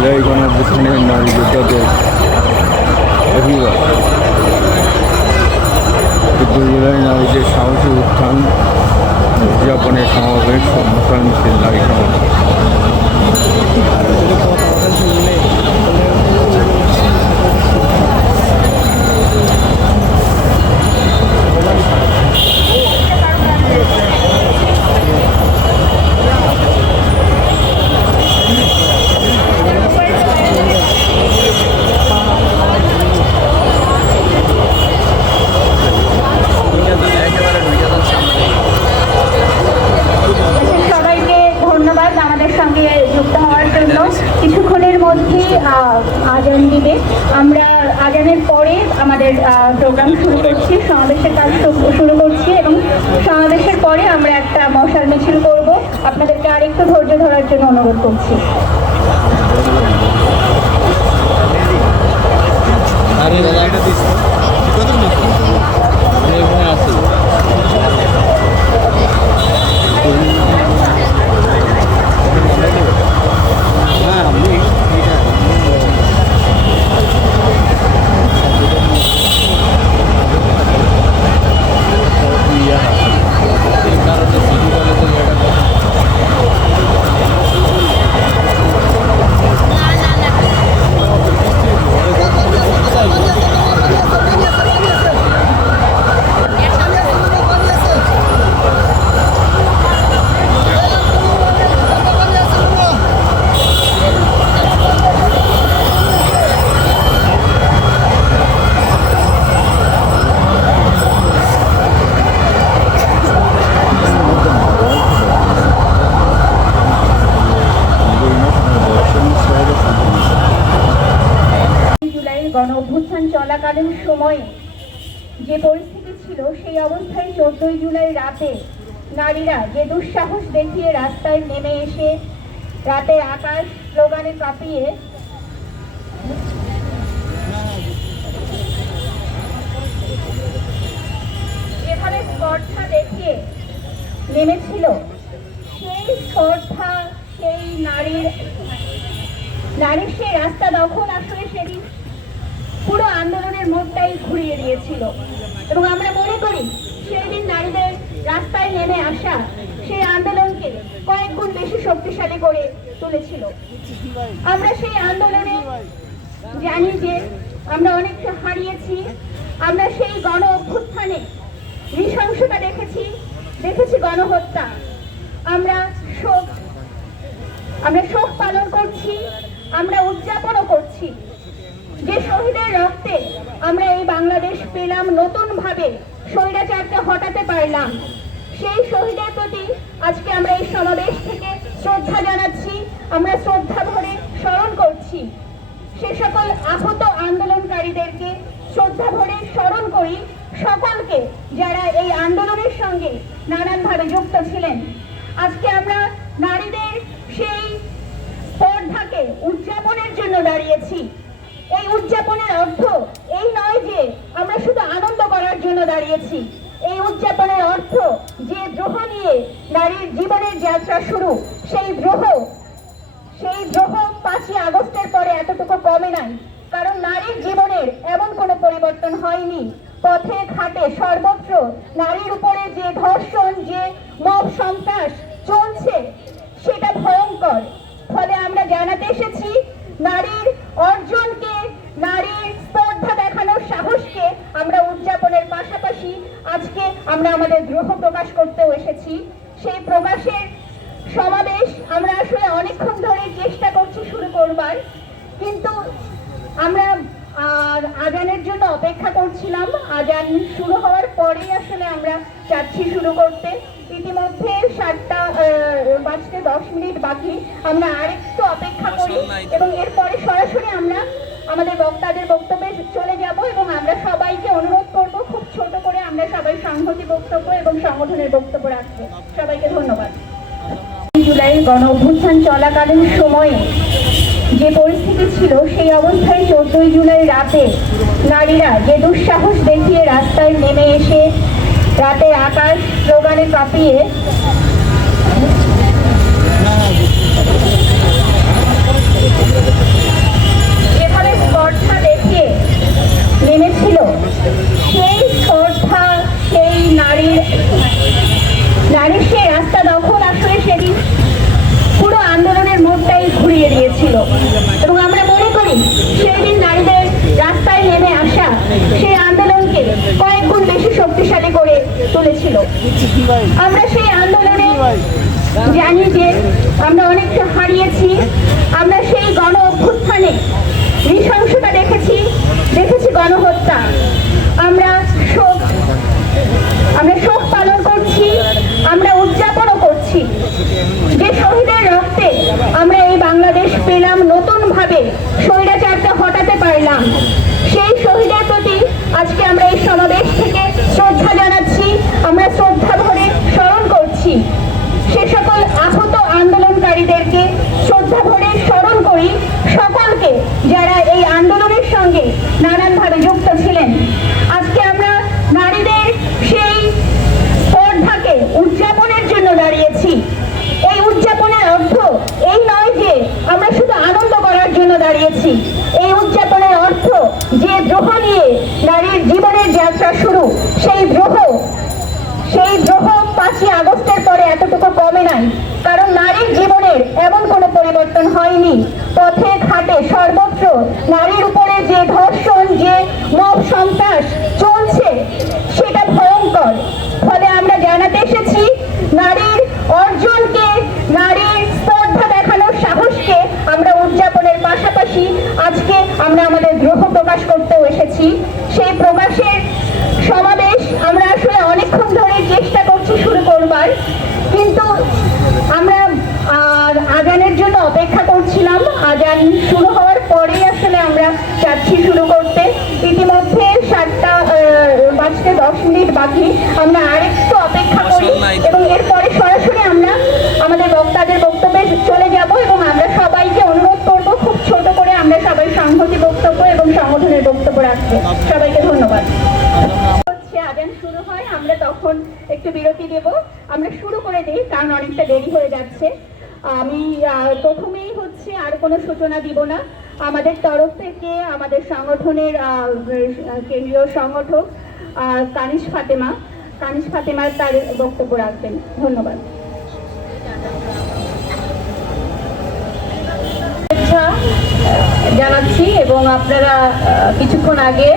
জুলাই গণঅভ্যুত্থানের নারী যোদ্ধাদের অভিবাদ। 14 জুলাই নারীদের সাহসী উত্থান উদযাপনের সমাবেশ ও মশাল মিছিল নারী সমাবেশ। কিছুক্ষণের মধ্যে আজান দিবে। আমরা আজানের পরে আমাদের প্রোগ্রাম শুরু করছি, সমাবেশের কাজ শুরু করছি এবং সমাবেশের পরে আমরা একটা মশাল মিছিল করব। আপনাদেরকে আরেকটু ধৈর্য ধরার জন্য অনুরোধ করছি। গণ অভ্যুত্থান চলাকালীন সময়ে যে পরিস্থিতি ছিল, সেই অবস্থায় 14 জুলাই রাতে নারীরা যে দুঃসাহস দেখিয়ে রাস্তায় নেমে এসে রাতে আকাশ স্লোগানে কাঁপিয়ে যেভাবে স্পর্ধা দেখিয়ে নেমেছিল, সেই স্পর্ধা, সেই নারীর সেই রাস্তা দখল আসলে সেদিন পুরো আন্দোলনের মোড়টাই ঘুরিয়ে দিয়েছিল। এবং আমরা মনে করি সেই দিন নারীদের রাস্তায় নেমে আসা সেই আন্দোলনকে কয়েক গুণ বেশি শক্তিশালী করে তুলেছিল। আমরা সেই আন্দোলনে জানি যে আমরা অনেকটা হারিয়েছি। আমরা সেই গণ অভ্যুত্থানে নৃশংসতা দেখেছি গণহত্যা। আমরা শোক পালন করছি, আমরা উদযাপনও করছি। যে শহীদের রক্তে আমরা এই বাংলাদেশ পেলাম, নতুন ভাবে স্বৈরাচারকে হটাতে পারলাম, সেই শহীদের প্রতি আজকে আমরা এই সমাবেশ থেকে শ্রদ্ধা জানাচ্ছি। আমরা শ্রদ্ধা ভরে স্মরণ করছি। সে সকল আহত আন্দোলনকারীদেরকে শ্রদ্ধা ভরে স্মরণ করি, সকলকে যারা এই আন্দোলনের সঙ্গে নানানভাবে যুক্ত ছিলেন। আজকে আমরা নারীদের সেই স্পর্ধাকে উদযাপনের জন্য দাঁড়িয়েছি। এই উদযাপনের অর্থ এই নয় যে আমরা শুধু আনন্দ করার জন্য দাঁড়িয়েছি। এই উদযাপনের অর্থ যে দ্রোহ নিয়ে নারীর জীবনের যাত্রা শুরু, সেই দ্রোহ 5ই আগস্টের পরে এতটুকু কমে নাই। কারণ নারীর জীবনের এমন কোনো পরিবর্তন হয়নি। পথে ঘাটে সর্বত্র নারীর উপরে যে ধর্ষণ, যে মব সন্ত্রাস চলছে, সেটা ভয়ঙ্কর। ফলে আমরা জানাতে এসেছি, নারীর অর্জনকে, নারীর স্পর্ধা দেখানোর সাহসকে আমরা উদযাপনের পাশাপাশি আজকে আমরা আমাদের দ্রোহ প্রকাশ করতেও এসেছি। সেই প্রকাশের সমাবেশ আমরা আসলে অনেকক্ষণ ধরে চেষ্টা করছি শুরু করবার, কিন্তু আমরা আজানের জন্য অপেক্ষা করছিলাম। আজান শুরু হওয়ার পরেই আসলে আমরা চাচ্ছি শুরু করতে। ইতিমধ্যে 7:10 বাকি। আমরা আরেকটু অপেক্ষা করি এবং এরপরে সরাসরি আমরা আমাদের বক্তাদের বক্তব্যে চলে যাব এবং আমরা সবাইকে অনুরোধ করব খুব ছোট করে আমরা সবাই সংহতি বক্তব্য এবং সংগঠনের বক্তব্য রাখবো। সবাইকে ধন্যবাদ। জুলাই গণ অভ্যুত্থান চলাকালীন সময়ে যে পরিস্থিতি ছিল, সেই অবস্থায় 14 জুলাই রাতে নারীরা যে দুঃসাহস দেখিয়ে রাস্তায় নেমে এসে রাতে আকাশ স্লোগানে কাঁপিয়ে সেই শ্রদ্ধা, সেই নারীর সেই রাস্তা দখল আসলে সেদিন পুরো আন্দোলনের মোড়টাই ঘুরিয়ে দিয়েছিল। এবং আমরা মনে করি সেই দিন নারীদের রাস্তায় নেমে আসা সেই আন্দোলনকে কয়েক গুণ বেশি শক্তিশালী করে তুলেছিল। আমরা সেই আন্দোলনে জানি যে আমরা অনেকটা হারিয়েছি। আমরা সেই গণ অভ্যুত্থানে নৃশংসতা দেখেছি গণহত্যা। আমরা শোক পালন করছি, আমরা উদযাপনও করছি যে শহীদের রক্তে আমরা এই বাংলাদেশ পেলাম, নতুন ভাবে স্বৈরাচারকে হটাতে পারলাম। সেই শহীদের প্রতি আজকে আমরা এই সমাবেশ থেকে শ্রদ্ধা জানাচ্ছি, আমরা শ্রদ্ধা ভরে স্মরণ করছি। সে সকল আহত আন্দোলনকারীদেরকে শ্রদ্ধা ভরে স্মরণ করি, সকলকে যারা এই আন্দোলনের সঙ্গে নানানভাবে যুক্ত ছিলেন। আজকে আমরা নারীদের সেই স্পর্ধাকে উদযাপনের জন্য দাঁড়িয়েছি। এই উদযাপনের অর্থ এই নয় যে আমরা শুধু আনন্দ করার জন্য দাঁড়িয়েছি। এই উদযাপনের অর্থ যে দ্রোহ নিয়ে নারীর জীবনের যাত্রা শুরু, সেই দ্রোহ 5ই আগস্টের পরে এতটুকু কমে নাই। কারণ নারীর জীবনের এমন কোনো পরিবর্তন হয়নি। পথে ঘাটে সর্বত্র নারীর উপরে যে ধর্ষণ, যে মব সন্ত্রাস চলছে সেটা ভয়ঙ্কর। ফলে আমরা জানাতে এসেছি নারীর অর্জনকে, নারীর স্পর্ধা দেখানোর সাহসকে আমরা উদযাপনের পাশাপাশি আজকে আমরা আমাদের দ্রোহ প্রকাশ করতেও এসেছি। সেই প্রকাশের সমাবেশ আমরা আসলে অনেকক্ষণ ধরে চেষ্টা করছি শুরু করবার, কিন্তু আমরা আজানের জন্য অপেক্ষা করছিলাম। আজান শুরু হওয়ার পরেই আসলে আমরা যাচ্ছি শুরু করতে। ইতিমধ্যে 7:10 বাকি। আমরা আরেকটু অপেক্ষা করি এবং এরপরে সরাসরি আমরা আমাদের বক্তাদের বক্তব্যে চলে যাব এবং আমরা সবাইকে অনুরোধ করব খুব ছোট করে আমরা সবাই সংহতি বক্তব্য এবং সংগঠনের বক্তব্য রাখতে। সবাইকে ধন্যবাদ। আজান শুরু হয়, আমরা তখন একটু বিরতি দেব। আমরা শুরু করে দিই কারণ অনেকটা দেরি হয়ে যাচ্ছে। আমি প্রথমেই আর কোনো সূচনা দিব না। আমাদের তরফ থেকে আমাদের সংগঠনের কেন্দ্রীয় সংগঠক কানিশ ফাতেমা তার বক্তব্য রাখবেন। ধন্যবাদ। জানাচ্ছি এবং আপনারা কিছুক্ষণ আগে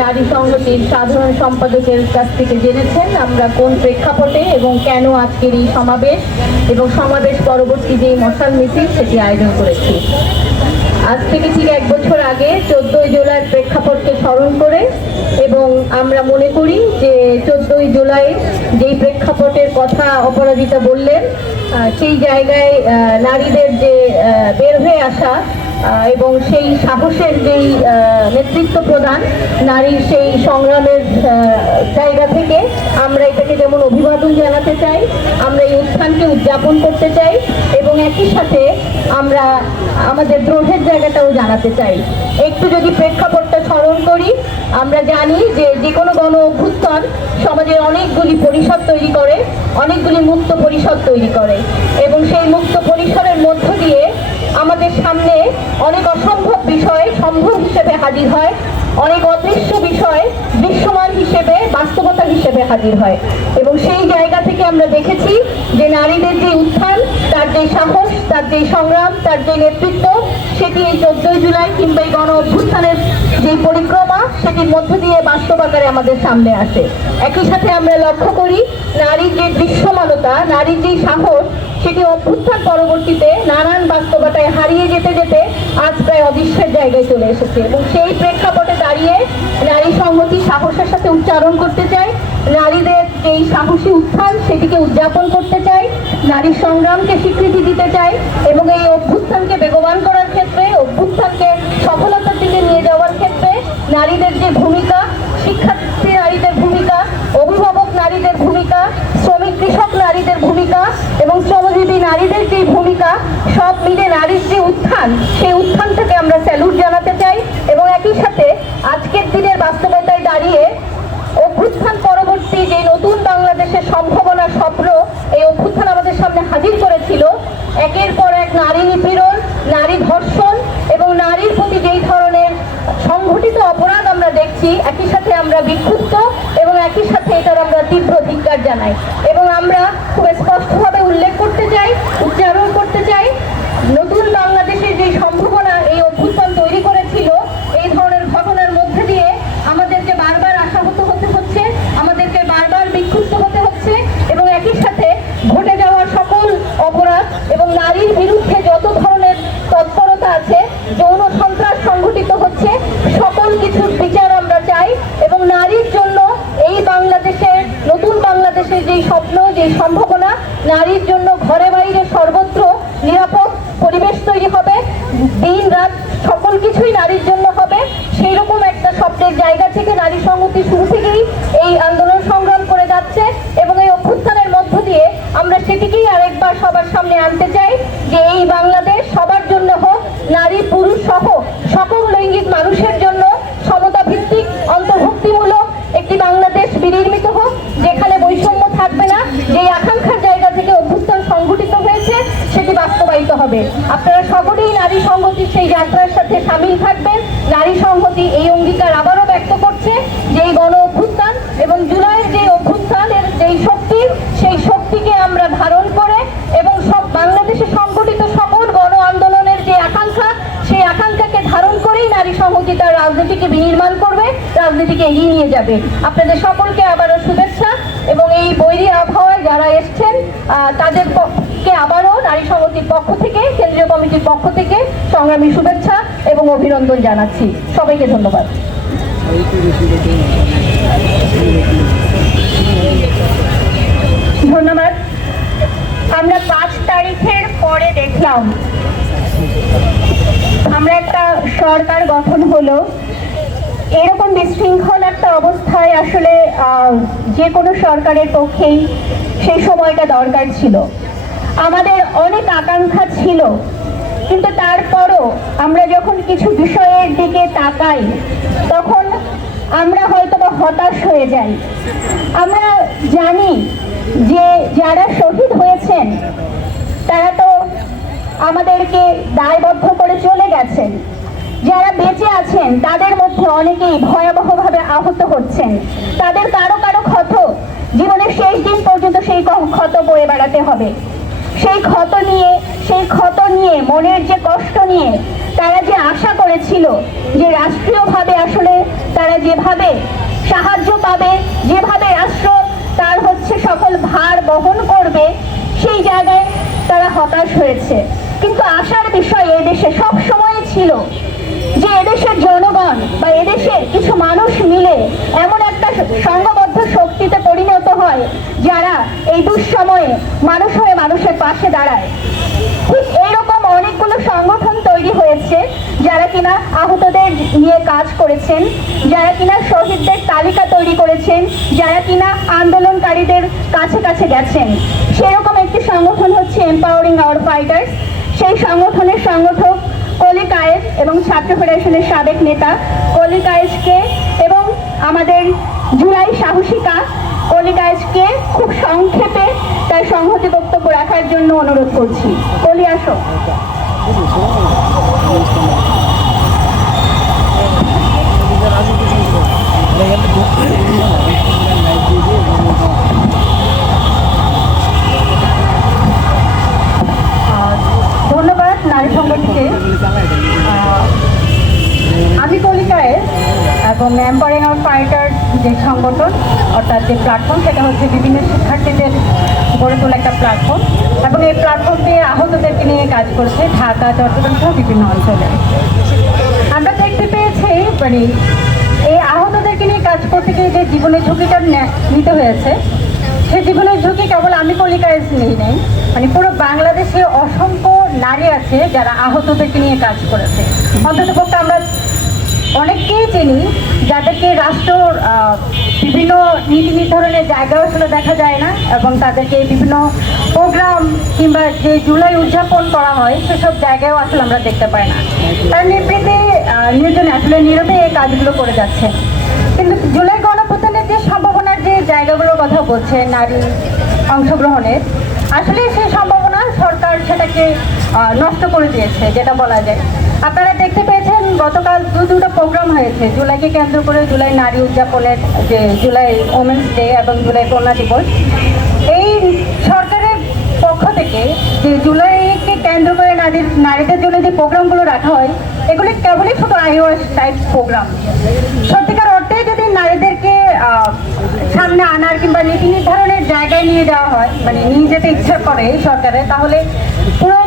নারী সংহতির সাধারণ সম্পাদকের কাছ থেকে জেনেছেন আমরা কোন প্রেক্ষাপটে এবং কেন আজকের এই সমাবেশ এবং সমাবেশ পরবর্তী যে মশাল মিছিল সেটি আয়োজন করেছি। আজ থেকে ঠিক 1 বছর আগে 14ই জুলাইয়ের প্রেক্ষাপটকে স্মরণ করে এবং আমরা মনে করি যে 14ই জুলাই যেই প্রেক্ষাপটের কথা অপরাজিতা বললেন সেই জায়গায় নারীদের যে বের হয়ে আসা এবং সেই সাহসের যেই নেতৃত্ব প্রদান, নারীর সেই সংগ্রামের জায়গা থেকে আমরা এটাকে যেমন অভিবাদন জানাতে চাই, আমরা এই উত্থানকে উদযাপন করতে চাই এবং একই সাথে আমরা আমাদের দ্রোহের জায়গাটাও জানাতে চাই। একটু যদি প্রেক্ষাপটটা স্মরণ করি, আমরা জানি যে যে কোনো গণ অভ্যুত্থান সমাজের অনেকগুলি পরিসর তৈরি করে, অনেকগুলি মুক্ত পরিসর তৈরি করে এবং সেই মুক্ত পরিসরের মধ্য দিয়ে আমাদের সামনে অনেক অসম্ভব বিষয় সম্ভব হিসেবে হাজির হয়, অনেক অদৃশ্য বিষয় দৃশ্যমান হিসেবে, বাস্তবতা হিসেবে হাজির হয় এবং সেই জায়গা থেকে আমরা দেখেছি যে নারীদের যে উত্থান, তার যে সাহস, তার যে সংগ্রাম, তার যে নেতৃত্ব, সেটি এই 14ই জুলাই কিংবা এই গণ অভ্যুত্থানের যে পরিক্রমা সেটির মধ্য দিয়ে বাস্তব আকারে আমাদের সামনে আসে। একই সাথে আমরা লক্ষ্য করি নারীর যে দৃশ্যমানতা, নারীর যে সাহস, সেটি অভ্যুত্থান পরবর্তীতে নানান বাস্তবতায় হারিয়ে যেতে যেতে আজ প্রায় অদৃশ্যের জায়গায় চলে এসেছে এবং সেই প্রেক্ষাপটে দাঁড়িয়ে নারী সংহতি সাহসের সাথে উচ্চারণ করতে চাই, নারীদের এই সাহসী উত্থান সেটিকে উদযাপন করতে চাই, নারী সংগ্রামকে স্বীকৃতি দিতে চাই এবং এই অভ্যুত্থানকে বেগবান করার ক্ষেত্রে, অভ্যুত্থানকে সফলতার দিকে নিয়ে যাওয়ার ক্ষেত্রে নারীদের যে ভূমিকা, শিক্ষার্থী নারীদের ভূমিকা, অভিভাবক নারীদের ভূমিকা, শ্রমিক কৃষক নারীদের ভূমিকা এবং শ্রমজীবী নারীদের যে ভূমিকা, সব মিলে নারীর যে উত্থান, সেই উত্থানটাকে আমরা স্যালুট জানাতে চাই এবং একই সাথে আজকের দিনের বাস্তবতায় দাঁড়িয়ে অভ্যুত্থান পরবর্তী যে নতুন বাংলাদেশের সম্ভাবনা, স্বপ্ন এই অভ্যুত্থান আমাদের সামনে হাজির করেছিল, একের পর এক নারী নিপীড়ন, নারী ধর্ষণ এবং নারীর প্রতি যেই ধরনের সংঘটিত অপরাধ আমরা দেখছি করছি, একই সাথে আমরা বিক্ষুব্ধ এবং একই সাথে এটার আমরা তীব্র ধিক্কার জানাই। এবং আমরা খুব স্পষ্টভাবে উল্লেখ করতে চাই, উচ্চারণ করতে চাই, নতুন বাংলাদেশের যে সম্ভাবনা এই অভ্যুত্থান তৈরি করেছিল, এই ধরনের ঘটনার মধ্যে দিয়ে আমাদেরকে বারবার আশাহত হতে হচ্ছে, আমাদেরকে বারবার বিক্ষুব্ধ হতে হচ্ছে এবং একই সাথে ঘটে যাওয়ার সকল অপরাধ এবং নারীর বিরুদ্ধে যত ধরনের তৎপরতা আছে, যৌন সন্ত্রাস সংঘটিত হচ্ছে, সকল কিছুর বিচার আমরা চাই। এবং নারীর জন্য এই বাংলাদেশের, নতুন বাংলাদেশের যেই স্বপ্ন, যেই সম্ভাবনা, নারীর জন্য ঘরে বাইরে সর্বত্র নিরাপদ পরিবেশ তৈরি হবে, দিন রাত সকল কিছুই নারীর জন্য হবে, সেই রকম একটা স্বপ্নের জায়গা থেকে নারী সংহতি শুরু থেকেই এই আন্দোলন সংগ্রাম করে যাচ্ছে। এবং এই অভ্যুত্থানের মধ্য দিয়ে আমরা সেটিকেই আরেকবার সবার সামনে আনতে চাই যে এই বাংলাদেশ সবার জন্য হোক, নারী পুরুষ সহ সকল লৈঙ্গিক মানুষের জন্য সমতা ভিত্তিক অন্তর্ভুক্তিমূলক একটি বাংলাদেশ বিনির্মিত হোক, যেখানে বৈষম্য থাকবে না। যেই আকাঙ্ক্ষার জায়গা থেকে অভ্যুত্থান সংঘটিত হয়েছে সেটি বাস্তবায়িত হবে। আপনারা সকলেই নারী সংহতির সেই যাত্রার সাথে সামিল থাকবেন। নারী সংহতি এই অঙ্গীকার আবারও ব্যক্ত করছে যে এই গণ অভ্যুত্থান এবং জুলাইয়ের যে অভ্যুত্থানের যেই শক্তি, সেই শক্তিকে আমরা ধারণ করে এবং সব বাংলাদেশে সংগঠিত সকল গণ আন্দোলনের যে আকাঙ্ক্ষা, সেই আকাঙ্ক্ষাকে ধারণ করেই নারী সংহতি তার রাজনীতিকে বিনির্মাণ করবে, রাজনীতিকে এগিয়ে নিয়ে যাবে। আপনাদের সকলকে আবারও শুভেচ্ছা এবং এই বৈরী আবহাওয়ায় যারা এসছেন তাদেরকে আবারও নারী সংহতির পক্ষ থেকে, কেন্দ্রীয় কমিটির পক্ষ থেকে সংগ্রামী শুভেচ্ছা এবং অভিনন্দন জানাচ্ছি। সবাইকে ধন্যবাদ। ধন্যবাদ। আমরা 5 তারিখের পরে দেখলাম আমরা একটা সরকার গঠন হলো। এরকম বিশৃঙ্খল একটা অবস্থায় আসলে যে কোনো সরকারের পক্ষেই সেই সময়টা দরকার ছিল। আমাদের অনেক আকাঙ্ক্ষা ছিল, কিন্তু তারপরও আমরা যখন কিছু বিষয়ের দিকে তাকাই তখন আমরা হয়তো বা হতাশ হয়ে যাই। আমরা জানি যে যারা শহীদ হয়েছেন তারা তো আমাদেরকে দায়বদ্ধ করে চলে গেছেন, যারা বেঁচে আছেন তাদের মধ্যে অনেকেই ভয়াবহভাবে আহত হচ্ছেন। তাদের কারো কারো ক্ষত জীবনের শেষ দিন পর্যন্ত সেই ক্ষত বয়ে বেড়াতে হবে। সেই ক্ষত নিয়ে মনের যে কষ্ট নিয়ে তারা যে আশা করেছিল যে রাষ্ট্রীয়ভাবে আসলে তারা যেভাবে সাহায্য পাবে, যেভাবে রাষ্ট্র তার সকল ভার বহন করবে, সেই জায়গায় তারা হতাশ হয়েছে। কিন্তু আশার বিষয় এদেশে সব সময় ছিল যে এদেশের জনগণ বা এদেশের কিছু মানুষ মিলে এমন একটা সংঘবদ্ধ শক্তিতে পরিণত হয় যারা এই দুঃসময়ে মানুষ হয়ে মানুষের পাশে দাঁড়ায়। ঠিক এইরকম অনেকগুলো সংগঠন তৈরি হয়েছে যারা কিনা আহতদের নিয়ে কাজ করেছেন, যারা কিনা শহীদদের তালিকা তৈরি করেছেন, যারা কিনা আন্দোলনকারীদের কাছে কাছে গেছেন। সেরকম একটি সংগঠন হচ্ছে এম্পাওয়ারিং আওয়ার ফাইটার্স। সেই সংগঠনের সংগঠক কলি কায়েস এবং ছাত্র ফেডারেশনের সাবেক নেতা কলি কায়েসকে এবং আমাদের জুলাই সাহসিকা কলি কায়েসকে খুব সংক্ষেপে তার সংহতি বক্তব্য রাখার জন্য অনুরোধ করছি। কলি, আসো। ধন্যবাদ নারী সংগঠনকে। আমি কলি কায়েস এবং এম্পাওয়ারিং আওয়ার ফাইটার্স যে সংগঠন অর্থাৎ যে প্ল্যাটফর্ম, সেটা হচ্ছে বিভিন্ন শিক্ষার্থীদের গড়ে তোলা একটা প্ল্যাটফর্ম এবং এই প্ল্যাটফর্মে আহতদেরকে নিয়ে কাজ করছে ঢাকা, চট্টগ্রাম সহ বিভিন্ন অঞ্চলে। আমরা দেখতে পেয়েছি মানে এই আহতদেরকে নিয়ে কাজ করতে গিয়ে যে জীবনের ঝুঁকিটা নিতে হয়েছে, সেই জীবনের ঝুঁকি কেবল আমি কলি কায়েস নিয়ে নেই, মানে পুরো বাংলাদেশে অসংখ্য নারী আছে যারা আহতদেরকে নিয়ে কাজ করেছে। অন্ততপক্ষে আমরা অনেককেই চিনি যাদেরকে রাষ্ট্র বিভিন্ন নীতি নির্ধারণের জায়গায় আসলে দেখা যায় না এবং তাদেরকে বিভিন্ন প্রোগ্রাম কিংবা যে জুলাই উদযাপন করা হয় সেসব জায়গায়ও আসলে আমরা দেখতে পাই না। তার নিবৃত্তি নির্জনে আসলে নীরবে এই কাজগুলো করে যাচ্ছে। কিন্তু জুলাই গণঅভ্যুত্থানের যে সম্ভাবনার যে জায়গাগুলোর কথা বলছে নারী অংশগ্রহণের, আসলে সেই সম্ভাবনা সরকার সেটাকে নষ্ট করে দিয়েছে যেটা বলা যায়। আপনারা দেখতে পেয়েছেন গতকাল দুটো প্রোগ্রাম হয়েছে জুলাইকে কেন্দ্র করে, জুলাই নারী উদযাপনের যে জুলাই ওমেন্স ডে এবং জুলাই কন্যা দিবস। এই সরকারের পক্ষ থেকে যে জুলাইকে কেন্দ্র করে নারীদের জন্য যে প্রোগ্রামগুলো রাখা হয়, এগুলি কেবলই শুধু আইওএস টাইপ প্রোগ্রাম। সত্যিকার অর্থে যদি নারীদেরকে সামনে আনার কিংবা নীতি নির্ধারণের জায়গায় নিয়ে যাওয়া হয়, মানে নিয়ে যেতে ইচ্ছা করে সরকারের, তাহলে পুরো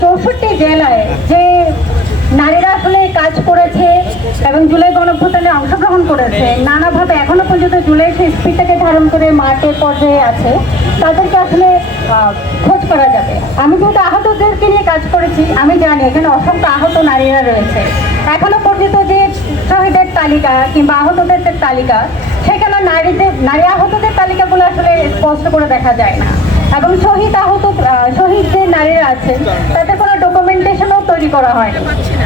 64 জেলায় যে নারীরা আসলে কাজ করেছে এবং জুলাই গণঅভ্যুত্থানে অংশগ্রহণ করেছে, নানাভাবে এখনো পর্যন্ত জুলাই সেই স্পিডটাকে ধারণ করে মাঠের পর্যায়ে আছে, তাদেরকে আসলে খোঁজ করা যাবে। আমি যেহেতু আহতদেরকে নিয়ে কাজ করেছি, আমি জানি এখানে অসংখ্য আহত নারীরা রয়েছে। এখনো পর্যন্ত যে শহীদের তালিকা কিংবা আহতদের তালিকা, সেখানে নারী আহতদের তালিকাগুলো আসলে স্পষ্ট করে দেখা যায় না, এবং শহীদ যে নারীরা আছেন তাদের কোনো ডকুমেন্টেশনও তৈরি করা হয়নি।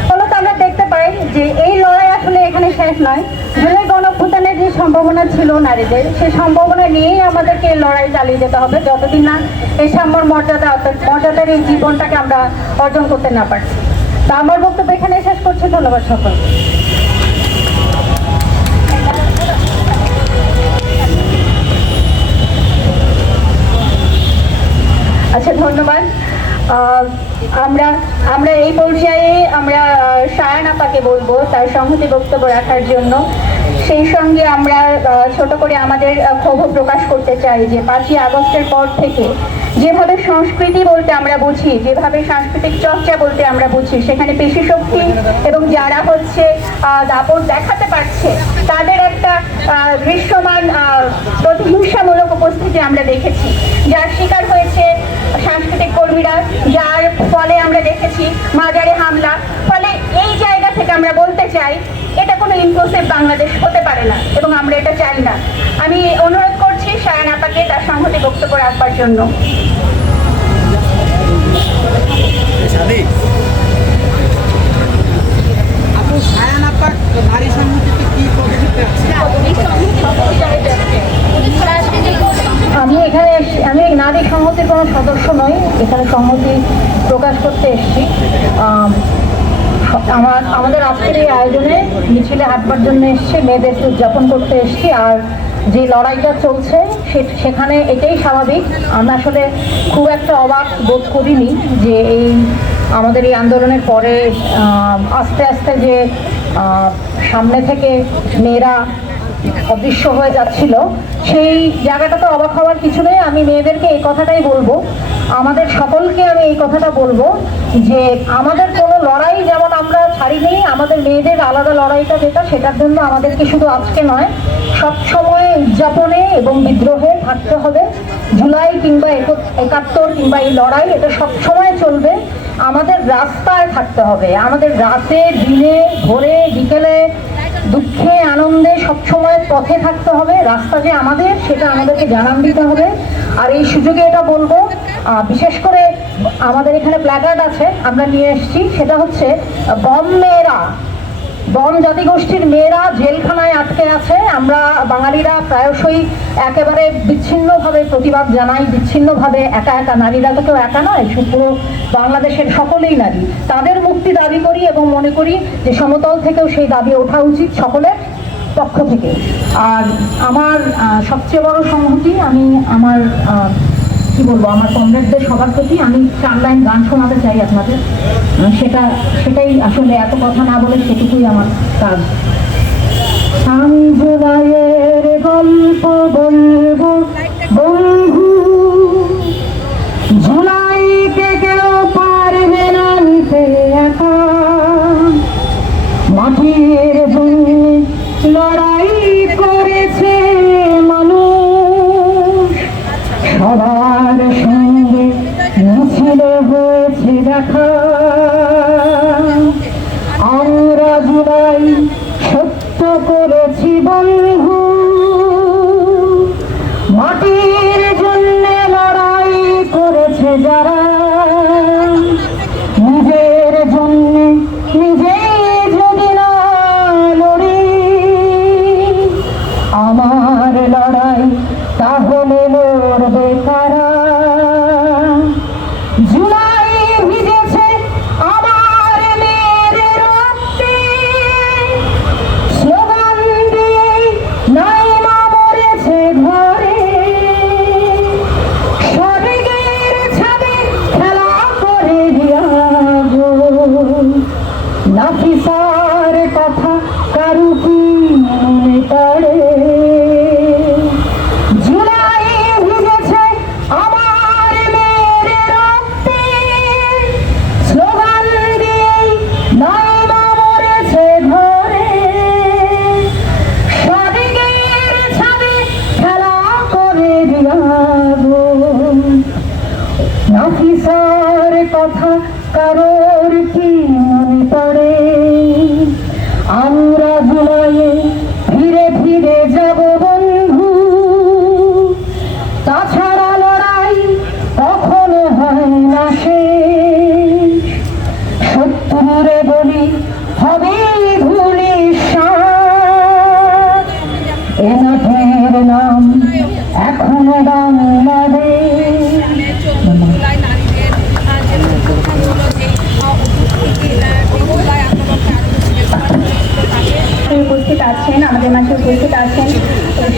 ফলত আমরা দেখতে পাই যে এই লড়াই আসলে এখানে শেষ নয়। জুলাই গণঅভ্যুত্থানের যে সম্ভাবনা ছিল নারীদের, সেই সম্ভাবনা নিয়েই আমাদেরকে এই লড়াই চালিয়ে যেতে হবে, যতদিন না এই সাম্যর মর্যাদার এই জীবনটাকে আমরা অর্জন করতে না পারছি। তা আমার বক্তব্য এখানে শেষ করছি। ধন্যবাদ সকল। আচ্ছা, ধন্যবাদ। আমরা এই পর্যায়ে আমরা সায়ান আপাকে বলবো তার সংহতি বক্তব্য রাখার জন্য। সেই সঙ্গে আমরা ছোট করে আমাদের ক্ষোভ প্রকাশ করতে চাই যে 5ই আগস্টের পর থেকে যেভাবে সংস্কৃতি বলতে আমরা বুঝি, যেভাবে সাংস্কৃতিক চর্চা বলতে আমরা বুঝি, সেখানে পেশি শক্তি এবং যারা হচ্ছে দাপট দেখাতে পারছে তাদের একটা দৃশ্যমান প্রতিহিংসামূলক উপস্থিতি আমরা দেখেছি, যার শিকার হয়েছে সাংস্কৃতিক কর্মীরা, যার ফলে আমরা দেখেছি মাজারে হামলা। ফলে এই জায়গা থেকে আমরা বলতে চাই এটা কোনো ইনক্লুসিভ বাংলাদেশ হতে পারে না এবং আমরা এটা চাই না। আমি অনুরোধ করছি সায়ান আপাকে তার সংহতি বক্তব্য রাখবার জন্য। আপু, সায়ান আপা নারী সংহতিতে কি পদক্ষেপ আছে? আমি নারী সংহতির কোনো সদস্য নই, এখানে সংহতি প্রকাশ করতে এসেছি। আমাদের আজকের এই আয়োজনে মিছিলে হাঁটবার জন্য এসেছি, মেয়েদেরকে উদযাপন করতে এসেছি। আর যে লড়াইটা চলছে সেখানে এটাই স্বাভাবিক। আমরা আসলে খুব একটা অবাক বোধ করিনি যে আমাদের এই আন্দোলনের পরে আস্তে আস্তে যে সামনে থেকে মেয়েরা অদৃশ্য হয়ে যাচ্ছিল, সেই জায়গাটাতে অবাক হওয়ার কিছু নেই। আমি মেয়েদেরকে এই কথাটাই বলবো, আমাদের সকলকে আমি এই কথাটা বলবো যে আমাদের কোনো লড়াই যেমন আমরা ছাড়িনি, আমাদের মেয়েদের আলাদা লড়াইটা যেটা, সেটার জন্য আমাদেরকে শুধু আজকে নয়, সবসময় উদযাপনে এবং বিদ্রোহে থাকতে হবে। জুলাই কিংবা 71 কিংবা এই লড়াই, এটা সবসময় চলবে। আমাদের রাস্তায় থাকতে হবে, আমাদের রাতে দিনে ভোরে বিকেলে দুঃখে আনন্দে সবসময় পথে থাকতে হবে। রাস্তা যে আমাদের, সেটা আমাদেরকে জানান দিতে হবে। আর এই সুযোগে এটা বলবো, বিশেষ করে আমাদের এখানে প্ল্যাকার্ড আছে আমরা নিয়ে এসেছি, সেটা হচ্ছে বম জাতিগোষ্ঠীর মেয়েরা জেলখানায় আটকে আছে। আমরা বাঙালিরা প্রায়শই একেবারে বিচ্ছিন্নভাবে প্রতিবাদ জানাই, বিচ্ছিন্নভাবে একা একা, নারীরা তো কেউ একা নয়, পুরো বাংলাদেশের সকলেই নারী, তাদের মুক্তি দাবি করি এবং মনে করি যে সমতল থেকেও সেই দাবি ওঠা উচিত সকলের পক্ষ থেকে। আর আমার সবচেয়ে বড় সংহতি, আমি আমার আমার কমরেডদের সবার প্রতি আমি 4 লাইন গান শোনাতে চাই আপনাদের। সেটাই আসলে এত কথা না বলে সেটুকুই আমার কাজ। আমি জুলাইয়ের গল্প বলবো বন্ধু, জুলাইকে কেউ পারবে না নিতে একা, মাটির জন্য লড়াই করেছে মানুষ, সবার সঙ্গে মিছিলে হয়েছে দেখা। আমরা জুলাই সত্য করেছি বন্ধু, মাটির জন্য লড়াই করেছে যারা, নিজের জন্য নিজে যদি না লড়ি আমার লড়াই, তাহলে লড়বে কারা? জুলাই ভিজেছে আমার মেয়েদের রক্তে, কথা কারোর কি মনে পড়ে? আমরা জুলাইয়ে ফিরে ফিরে যাব বন্ধু, তাছাড়া লড়াই কখনো হয় না শেষ। শত্রুরে বলি হবে ভুলে সাথ, এ মাঠের নাম এখনো বাংলাদেশ। উপস্থিত আছেন, আমাদের মাঝে উপস্থিত আছেন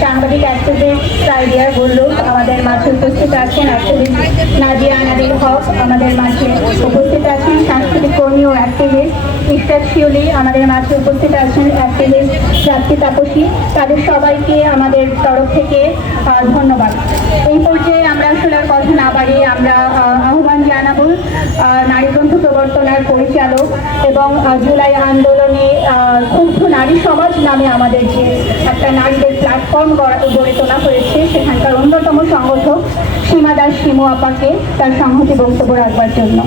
সাংবাদিক অ্যাক্টিভিস্ট সাইদিয়া গুল্লু, আমাদের মাঝে উপস্থিত আছেন অ্যাক্টিভিস্ট নাজিয়া আনাদিল হক, আমাদের মাঝে উপস্থিত আছেন সাংস্কৃতিক কর্মী ও অ্যাক্টিভিস্ট ইশরাত শিউলি, আমাদের মাঝে উপস্থিত আছেন অ্যাক্টিভিস্ট রাত্রি তাপসী। তাদের সবাইকে আমাদের তরফ থেকে ধন্যবাদ। এই পর্যায়ে আমরা আসলে আর কথা না বাড়িয়ে আমরা আহ্বান জানাবো নারী বন্ধু প্রবর্তনার পরিচালক এবং জুলাই আন্দোলনে ক্ষুব্ধ নারী সমাজ নামে আমাদের যে একটা নারীদের প্ল্যাটফর্ম গড়ে তোলা হয়েছে, সেখানকার অন্যতম সংগঠক সীমা দাস শিমু আপাকে তার সংহতি বক্তব্য রাখবার জন্য।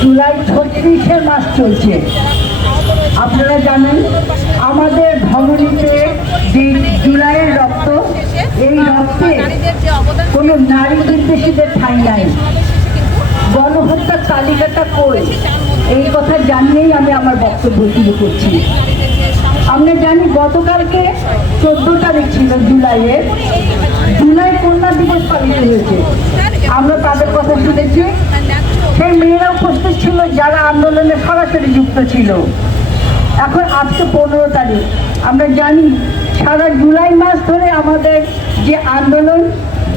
জুলাই 36 মাস চলছে। আপনারা জানেন আমাদের ধমনীতে যে জুলাইয়ের রক্ত, এই রক্তে কোনো নারী বিদ্বেষীদের ঠাঁই নাই। গণহত্যার তালিকাটা কই, এই কথা জানিয়েই আমি আমার বক্তব্য শুরু করছি। আমরা জানি গতকালকে 14 তারিখ ছিল জুলাইয়ের, জুলাই কন্যা দিবস পালিত হয়েছে। আমরা তাদের কথা শুনেছি, সেই মেয়েরা উপস্থিত ছিল যারা আন্দোলনে সরাসরি যুক্ত ছিল। এখন আজকে 15 তারিখ, আমরা জানি সারা জুলাই মাস ধরে আমাদের যে আন্দোলন,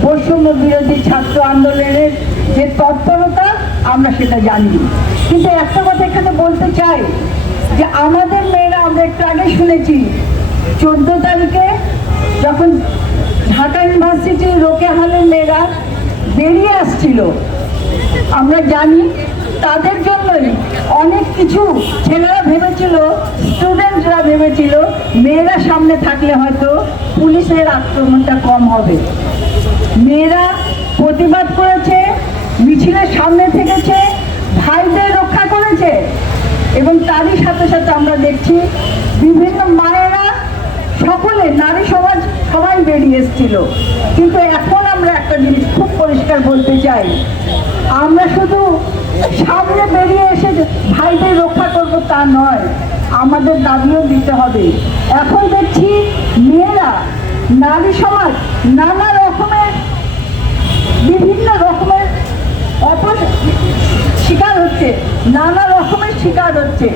বৈষম্য বিরোধী ছাত্র আন্দোলনের যে তৎপরতা, আমরা সেটা জানি। কিন্তু একটা কথা এখানে বলতে চাই যে আমাদের মেয়েরা, আমরা একটু আগে শুনেছি 14 তারিখে যখন ঢাকা ইউনিভার্সিটির রোকেয়া হলের মেয়েরা বেরিয়ে আসছিল, আমরা জানি তাদের জন্যই অনেক কিছু ছেলেরা ভেবেছিল, স্টুডেন্টরা ভেবেছিল মেয়েরা সামনে থাকলে হয়তো পুলিশের আক্রমণটা কম হবে। মেয়েরা প্রতিবাদ করেছে, মিছিলের সামনে থেকেছে, ভাইদের রক্ষা করেছে, এবং তারই সাথে সাথে আমরা দেখছি বিভিন্ন মায়েরা, সকলে নারী সমাজ সবাই বেরিয়ে এসেছিল। কিন্তু এখন আমরা একটা জিনিস খুব পরিষ্কার বলতে চাই, আমরা শুধু সামনে বেরিয়ে এসে ভাইদের রক্ষা করব তা নয়, আমাদের দাবিও দিতে হবে। এখন দেখছি মেয়েরা, নারী সমাজ নানা রকমের বিভিন্ন রকমের শিকার হচ্ছে, নানা রকমের শিকার হচ্ছে।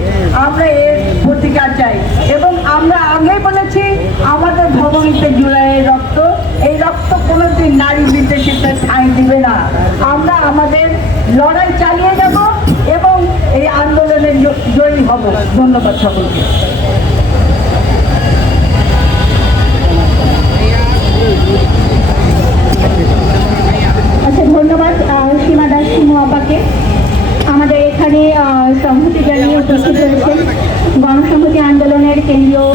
আমরা এর প্রতিকার চাই এবং আমরা আগেই বলেছি আমাদের ধমনীতে জুলাইয়ের রক্ত, এই রক্ত কোনোদিন নারী বিদ্বেষীদের ঠাঁই দিবে না। আমরা আমাদের লড়াই চালিয়ে যাব এবং এই আন্দোলনে জয়ী হব। ধন্যবাদ সকলকে। আচ্ছা, ধন্যবাদ সীমা দাস শিমু আপাকে। আমাদের এখানে সংহতি জানিয়ে উপস্থিত হয়েছেন গণসংহতি আন্দোলনের কেন্দ্রীয়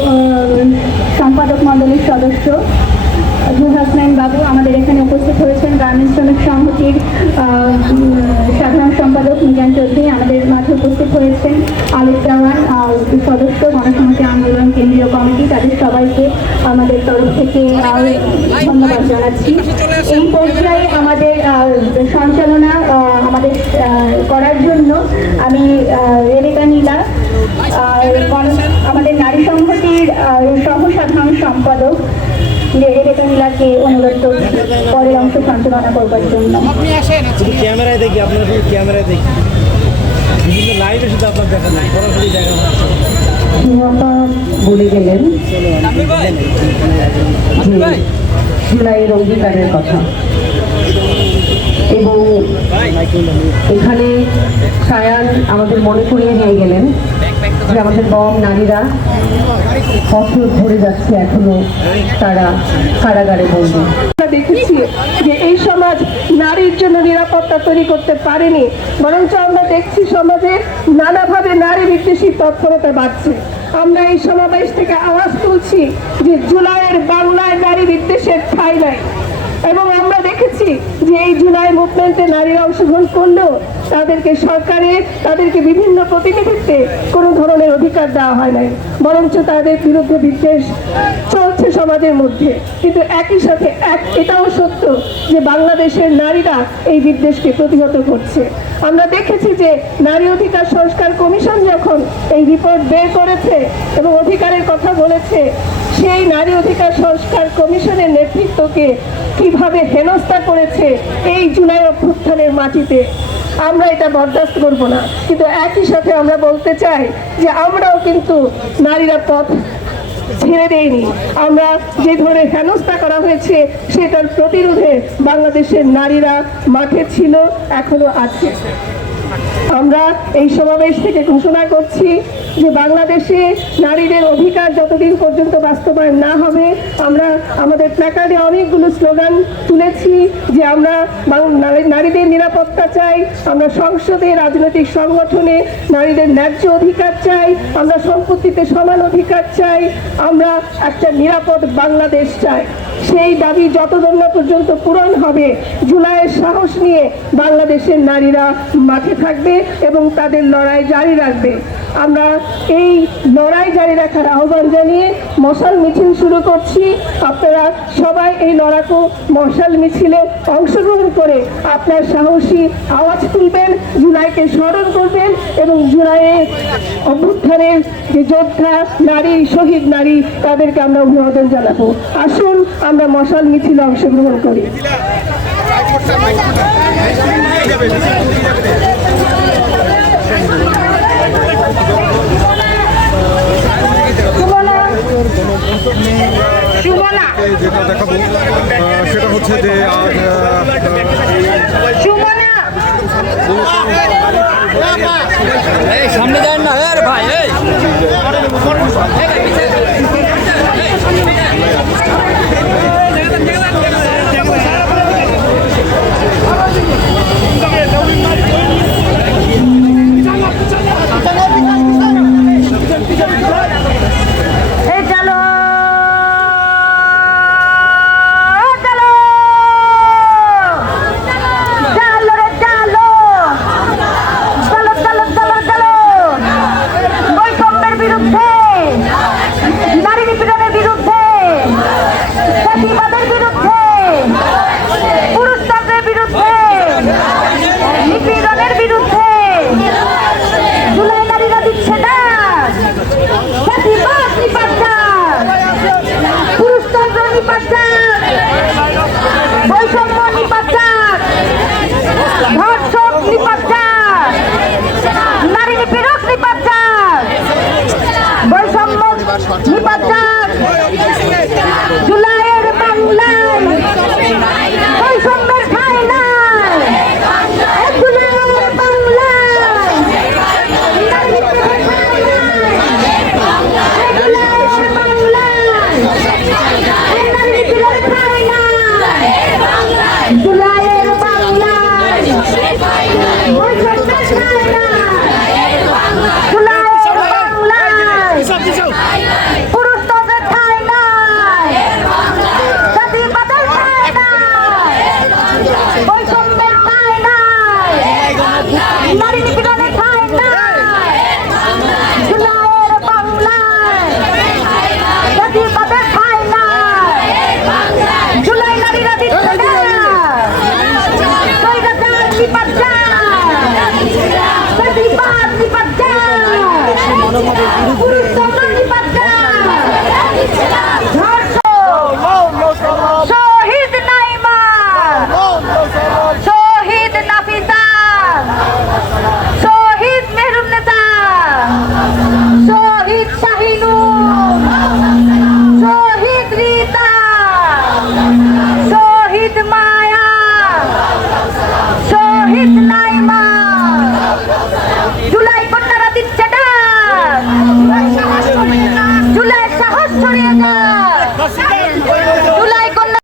সম্পাদক মণ্ডলীর সদস্য জুল হাসনাইন বাবু, আমাদের এখানে উপস্থিত হয়েছেন গার্মেন্টস শ্রমিক সংহতির সাধারণ সম্পাদক মিজান চৌধুরী, আমাদের মাঝে উপস্থিত হয়েছেন আলিফ জামান, সদস্য গণসংহতি আন্দোলন কেন্দ্রীয় কমিটি। তাদের সবাইকে আমাদের তরফ থেকে ধন্যবাদ জানাচ্ছি। এই পর্যায়ে আমাদের সঞ্চালনা আমাদের করার জন্য আমি রেবেকা নীলা, আমাদের নারী সংহতির সহ সাধারণ সম্পাদক রেবেকা নীলাকে অনুরোধ করছি পরের অংশ সঞ্চালনা করবার জন্য। আপনি আসেন, ক্যামেরায় দেখি, আপনারা শুধু ক্যামেরায় দেখি, বিভিন্ন লাইভে শুধু আপনার দেখা নাই, সরাসরি দেখা যাচ্ছে। শিমুআপা বলে গেলেন জুলাইয়ের অঙ্গীকারের কথা, এবং এখানে সায়ান আমাদের মনে করিয়ে দিয়ে গেলেন যে আমাদের বম নারীরা বছর ধরে যাচ্ছে, এখনো তারা কারাগারে বন্দী। দেখেছি যে এই সমাজ নারীর জন্য নিরাপত্তা তৈরি করতে পারেনি, বরঞ্চ আমরা দেখছি সমাজে নানাভাবে নারী বিদ্বেষী তৎপরতা বাড়ছে। আমরা এই সমাবেশ থেকে আওয়াজ তুলছি যে জুলাইয়ের বাংলায় নারী বিদ্বেষের ঠাঁই নাই। এবং আমরা দেখেছি যে এই জুলাই মুভমেন্টে নারীরা অংশগ্রহণ করলেও তাদেরকে বিভিন্ন প্রতিনিধিত্বে কোনো ধরনের অধিকার দেওয়া হয় নাই, বরঞ্চ তাদের বিরুদ্ধে বিদ্বেষ চলছে সমাজের মধ্যে। কিন্তু একই সাথে এটাও সত্য যে বাংলাদেশের নারীরা এই বিদ্বেষকে প্রতিহত করছে। আমরা দেখেছি যে নারী অধিকার সংস্কার কমিশন যখন এই রিপোর্ট বের করেছে এবং অধিকারের কথা বলেছে, সেই নারী অধিকার সংস্কার কমিশনের নেতৃত্বকে কিভাবে হেনস্থা করেছে এই জুলাই অভ্যুত্থানের মাটিতে, আমরা এটা বরদাস্ত করব না। কিন্তু একই সাথে আমরা বলতে চাই যে আমরাও কিন্তু নারীরা পথ ছেড়ে দেয়নি। আমরা যে ধরনের হেনস্থা করা হয়েছে সেটার প্রতিরোধে বাংলাদেশের নারীরা মাঠে ছিল, এখনো আছে। আমরা এই সমাবেশ থেকে ঘোষণা করছি যে বাংলাদেশে নারীদের অধিকার যতদিন পর্যন্ত বাস্তবায়ন না হবে, আমরা আমাদের প্ল্যাকার্ডে অনেকগুলো স্লোগান তুলেছি যে আমরা নারীদের নিরাপত্তা চাই, আমরা সংসদে রাজনৈতিক সংগঠনে নারীদের ন্যায্য অধিকার চাই, আমরা সম্পত্তিতে সমান অধিকার চাই, আমরা একটা নিরাপদ বাংলাদেশ চাই। সেই দাবি যতদিন না পর্যন্ত পূরণ হবে, জুলাইয়ের সাহস নিয়ে বাংলাদেশের নারীরা মাঠে থাকবে এবং তাদের লড়াই জারি রাখবে। আমরা এই লড়াই জারি রাখার আহ্বান জানিয়ে মশাল মিছিল শুরু করছি। আপনারা সবাই এই লড়াকু মশাল মিছিলে অংশগ্রহণ করে আপনার সাহসী আওয়াজ তুলবেন, জুলাইকে স্মরণ করবেন এবং জুলাইয়ের অভ্যুত্থানের যে যোদ্ধা নারী, শহীদ নারী, তাদেরকে আমরা অভিবাদন জানাবো। আসুন আমরা মশাল মিছিলে অংশগ্রহণ করি। যেটা দেখাবো সেটা হচ্ছে যে আজ